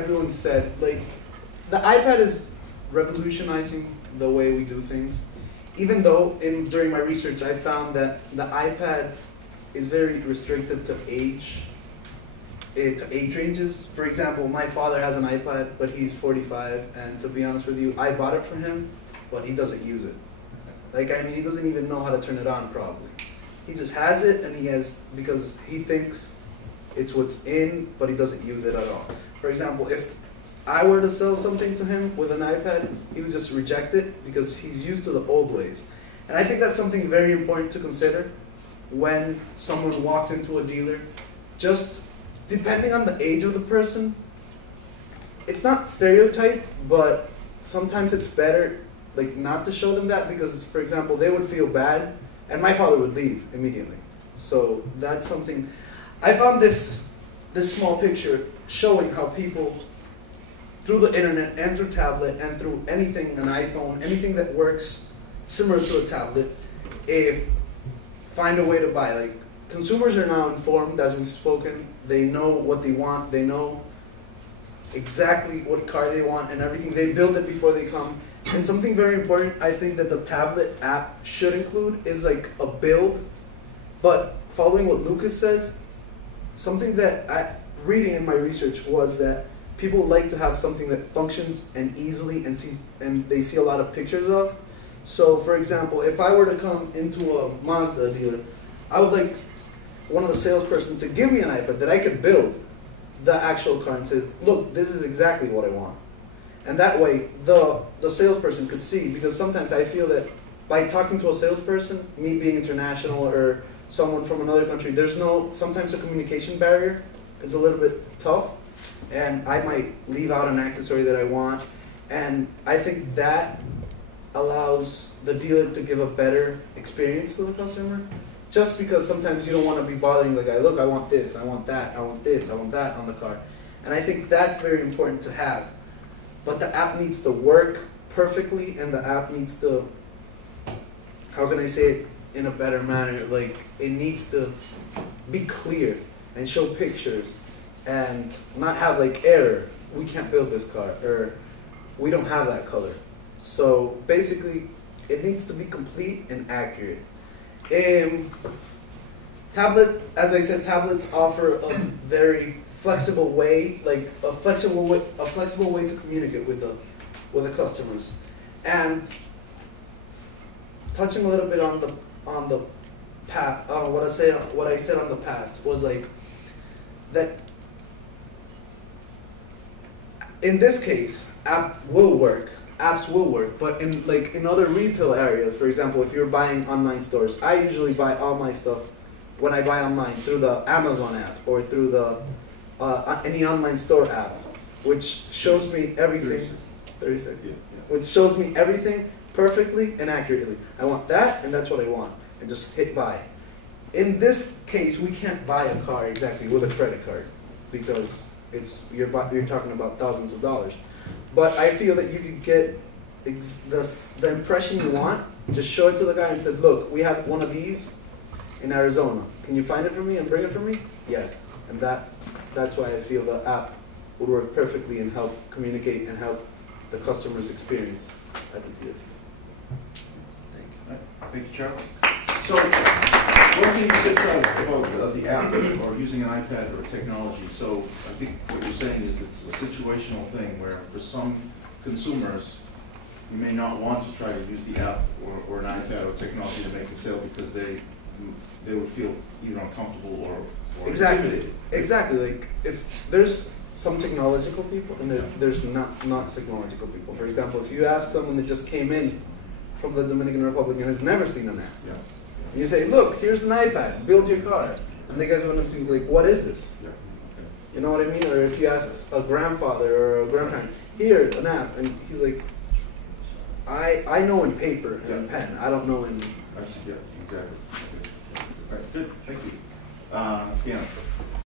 everyone said, like, the iPad is revolutionizing the way we do things. Even though during my research I found that the iPad is very restricted to age ranges. For example, my father has an iPad, but he's 45, and to be honest with you, I bought it for him, but he doesn't use it. Like, I mean, he doesn't even know how to turn it on probably. He just has it, and because he thinks it's what's in, but he doesn't use it at all. For example, if I were to sell something to him with an iPad, he would just reject it because he's used to the old ways. And I think that's something very important to consider when someone walks into a dealer. Just depending on the age of the person, it's not stereotype, but sometimes it's better like not to show them that, because, for example, they would feel bad, and my father would leave immediately. So that's something. I found this small picture showing how people, through the internet and through tablet and through anything, an iPhone, anything that works similar to a tablet, find a way to buy. Like, consumers are now informed, as we've spoken. They know what they want. They know exactly what car they want and everything. They build it before they come. And something very important, I think, that the tablet app should include is like a build. But following what Lucas says, something that reading in my research was that people like to have something that functions and easily and they see a lot of pictures of. So, for example, if I were to come into a Mazda dealer, I would like one of the salesperson to give me an iPad that I could build the actual car and say, look, this is exactly what I want. And that way, the salesperson could see, because sometimes I feel that by talking to a salesperson, me being international or someone from another country, sometimes the communication barrier is a little bit tough, and I might leave out an accessory that I want. And I think that allows the dealer to give a better experience to the customer, just because sometimes you don't want to be bothering the guy, look, I want this, I want that, I want this, I want that on the car. And I think that's very important to have. But the app needs to work perfectly, and the app needs to, how can I say it in a better manner, like, it needs to be clear and show pictures and not have like error, we can't build this car, or we don't have that color. So basically, it needs to be complete and accurate. Tablet, as I said, tablets offer a very flexible way, like a flexible way to communicate with the customers. And touching a little bit on the past, what I said on the past was like that. In this case, apps will work, but in other retail areas, for example, if you're buying online stores, I usually buy all my stuff when I buy online through the Amazon app or through the any online store app, which shows me everything. 30 seconds. Yeah. Which shows me everything perfectly and accurately. I want that, and that's what I want, and just hit buy. In this case, we can't buy a car exactly with a credit card because you're talking about thousands of dollars. But I feel that you could get the impression you want, just show it to the guy and say, look, we have one of these in Arizona. Can you find it for me and bring it for me? Yes. And that's why I feel the app would work perfectly and help communicate and help the customer's experience at the dealer. Thank you. Thank you, Charles. So, one thing you said, Charles, about the app or using an iPad or technology. So, I think what you're saying is it's a situational thing where for some consumers, you may not want to try to use the app or an iPad or technology to make the sale because they would feel either uncomfortable or Exactly. Like, if there's some technological people and there's not technological people. For example, if you ask someone that just came in from the Dominican Republic and has never seen an app, yes. And you say, look, here's an iPad, build your car. And the guys want to see, like, what is this? Yeah. Okay. You know what I mean? Or if you ask a grandfather or a grandparent, here, an app, and he's like, I know in paper and in pen, I don't know in... I see, yeah, exactly. Okay. All right, good, thank you. Fiona.